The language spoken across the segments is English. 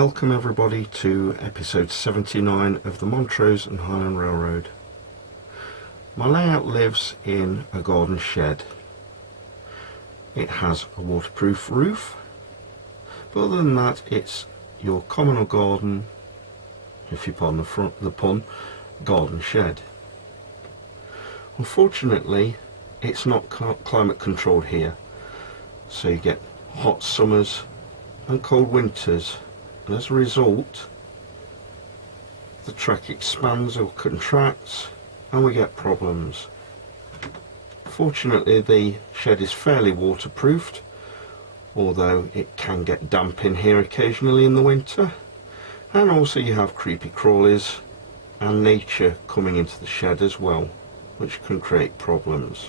Welcome everybody to episode 79 of the Montrose and Highland Railroad. My layout lives in a garden shed. It has a waterproof roof, but other than that it's your common or garden, if you pardon the pun, garden shed. Unfortunately it's not climate controlled here, so you get hot summers and cold winters. And as a result, the track expands or contracts and we get problems. Fortunately, the shed is fairly waterproofed, although it can get damp in here occasionally in the winter. And also you have creepy crawlies and nature coming into the shed as well, which can create problems.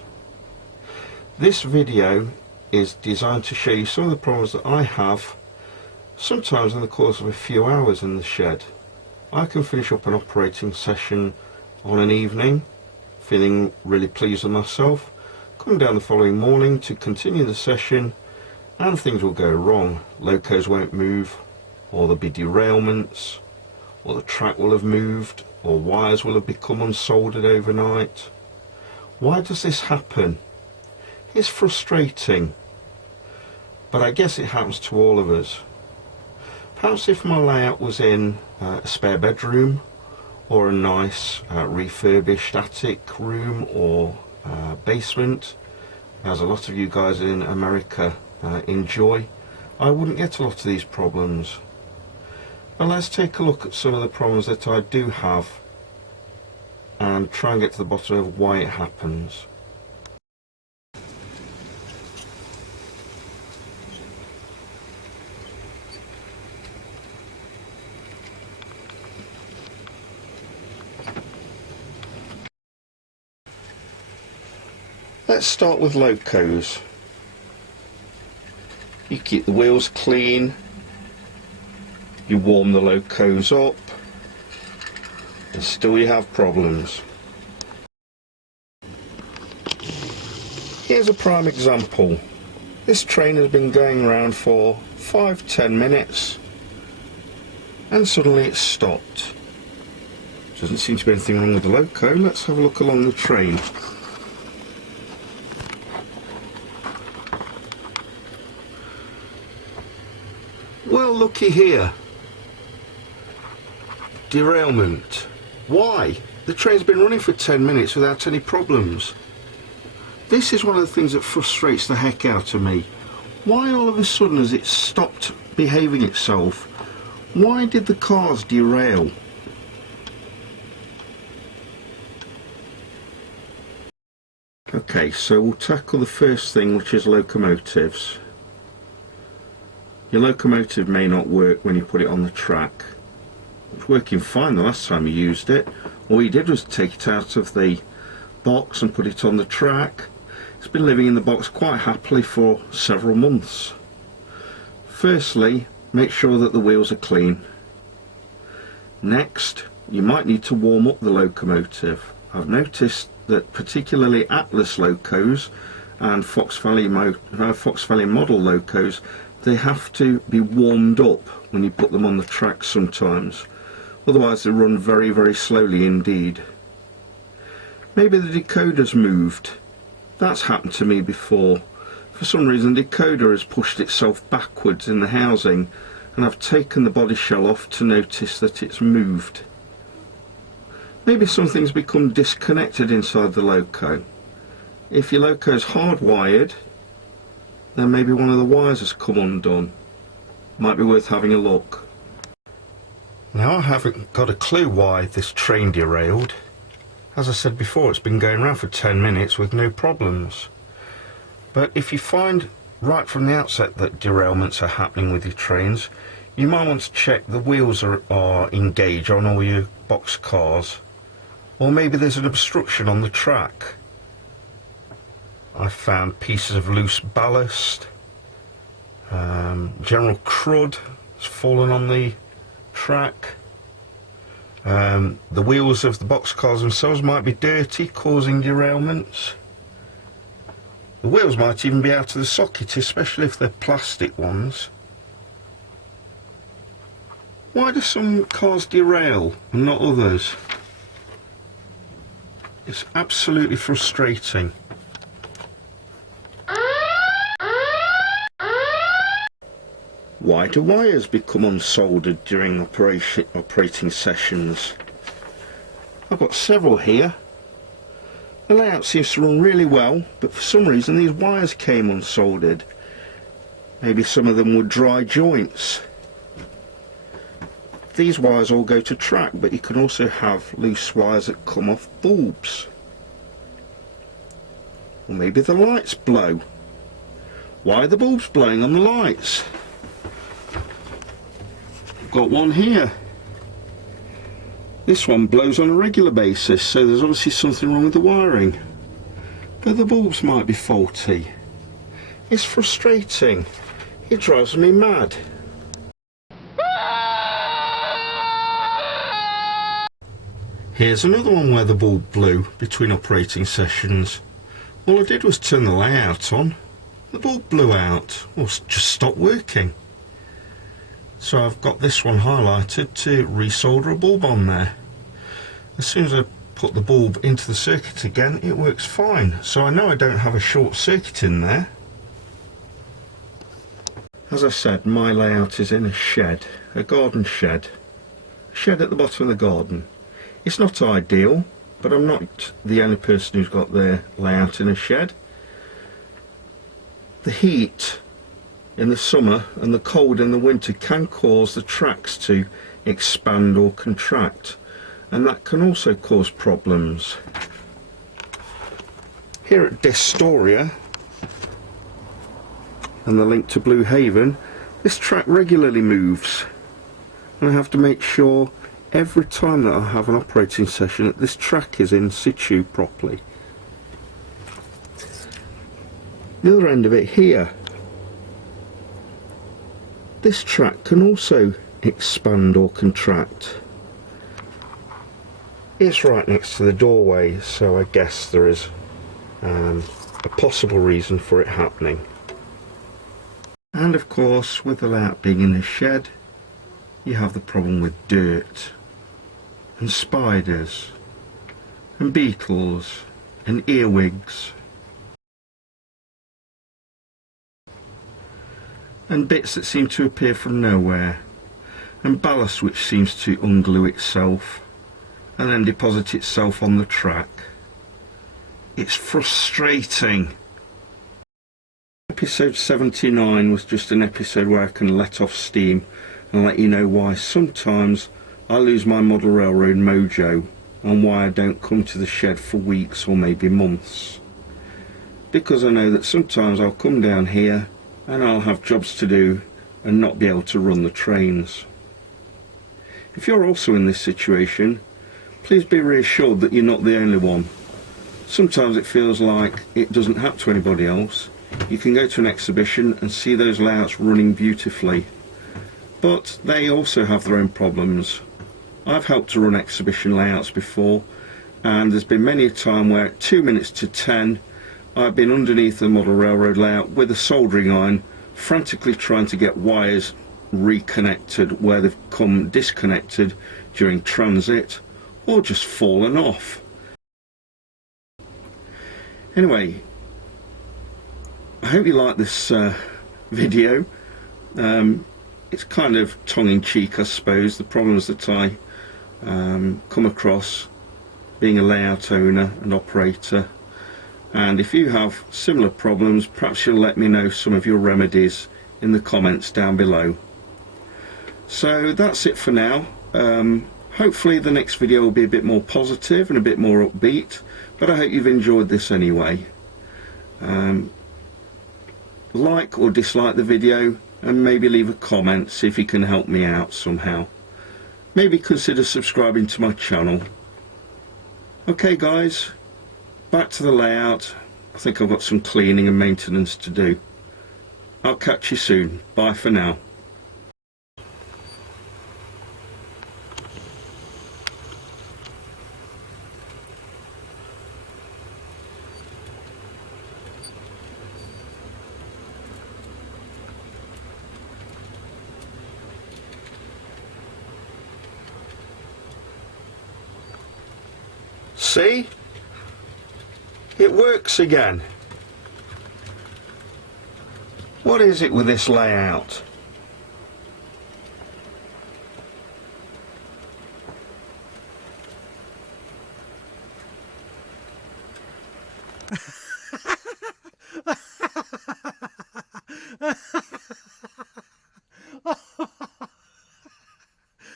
This video is designed to show you some of the problems that I have. Sometimes in the course of a few hours in the shed, I can finish up an operating session on an evening, feeling really pleased with myself, come down the following morning to continue the session, and things will go wrong. Locos won't move, or there'll be derailments, or the track will have moved, or wires will have become unsoldered overnight. Why does this happen? It's frustrating, but I guess it happens to all of us. Perhaps if my layout was in a spare bedroom or a nice refurbished attic room or basement, as a lot of you guys in America enjoy, I wouldn't get a lot of these problems. But let's take a look at some of the problems that I do have and try and get to the bottom of why it happens. Let's start with locos. You keep the wheels clean, you warm the locos up, and still you have problems. Here's a prime example. This train has been going around for 5-10 minutes and suddenly it's stopped. Doesn't seem to be anything wrong with the loco. Let's have a look along the train. Well, looky here. Derailment. Why? The train's been running for 10 minutes without any problems. This is one of the things that frustrates the heck out of me. Why all of a sudden has it stopped behaving itself? Why did the cars derail? Okay, so we'll tackle the first thing, which is locomotives. Your locomotive may not work when you put it on the track. It was working fine the last time you used it. All you did was take it out of the box and put it on the track. It's been living in the box quite happily for several months. Firstly, make sure that the wheels are clean. Next, you might need to warm up the locomotive. I've noticed that particularly Atlas locos and Fox Valley model locos, they have to be warmed up when you put them on the track sometimes. Otherwise they run very, very slowly indeed. Maybe the decoder's moved. That's happened to me before. For some reason the decoder has pushed itself backwards in the housing and I've taken the body shell off to notice that it's moved. Maybe something's become disconnected inside the loco. If your loco's hardwired, then maybe one of the wires has come undone. Might be worth having a look. Now I haven't got a clue why this train derailed. As I said before, it's been going around for 10 minutes with no problems. But if you find right from the outset that derailments are happening with your trains, you might want to check the wheels are engaged on all your box cars, or maybe there's an obstruction on the track. I found pieces of loose ballast, general crud has fallen on the track. The wheels of the boxcars themselves might be dirty, causing derailments. The wheels might even be out of the socket, especially if they're plastic ones. Why do some cars derail and not others? It's absolutely frustrating. Why do wires become unsoldered during operating sessions? I've got several here. The layout seems to run really well, but for some reason these wires came unsoldered. Maybe some of them were dry joints. These wires all go to track, but you can also have loose wires that come off bulbs. Or maybe the lights blow. Why are the bulbs blowing on the lights? I've got one here. This one blows on a regular basis, so there's obviously something wrong with the wiring. But the bulbs might be faulty. It's frustrating. It drives me mad. Here's another one where the bulb blew between operating sessions. All I did was turn the layout on. The bulb blew out, or just stopped working. So I've got this one highlighted to resolder a bulb on there. As soon as I put the bulb into the circuit again, it works fine. So I know I don't have a short circuit in there. As I said, my layout is in a shed, a garden shed. A shed at the bottom of the garden. It's not ideal, but I'm not the only person who's got their layout in a shed. The heat in the summer and the cold in the winter can cause the tracks to expand or contract, and that can also cause problems. Here at Destoria and the link to Blue Haven, this track regularly moves, and I have to make sure every time that I have an operating session that this track is in situ properly. The other end of it here, this track can also expand or contract. It's right next to the doorway, so I guess there is a possible reason for it happening. And of course, with the layout being in a shed, you have the problem with dirt and spiders and beetles and earwigs and bits that seem to appear from nowhere, and ballast which seems to unglue itself and then deposit itself on the track. It's frustrating. Episode 79 was just an episode where I can let off steam and let you know why sometimes I lose my model railroad mojo, and why I don't come to the shed for weeks or maybe months. Because I know that sometimes I'll come down here and I'll have jobs to do and not be able to run the trains. If you're also in this situation, please be reassured that you're not the only one. Sometimes it feels like it doesn't happen to anybody else. You can go to an exhibition and see those layouts running beautifully, but they also have their own problems. I've helped to run exhibition layouts before, and there's been many a time where at 2 minutes to 10 I've been underneath the model railroad layout with a soldering iron, frantically trying to get wires reconnected where they've come disconnected during transit or just fallen off. Anyway, I hope you like this video. It's kind of tongue-in-cheek, I suppose, the problems that I come across being a layout owner and operator. And if you have similar problems, perhaps you'll let me know some of your remedies in the comments down below. So that's it for now. Hopefully the next video will be a bit more positive and a bit more upbeat, but I hope you've enjoyed this anyway. Like or dislike the video, and maybe leave a comment, see if you can help me out somehow. Maybe consider subscribing to my channel. Okay guys, back to the layout. I think I've got some cleaning and maintenance to do. I'll catch you soon. Bye for now. See? It works again. What is it with this layout?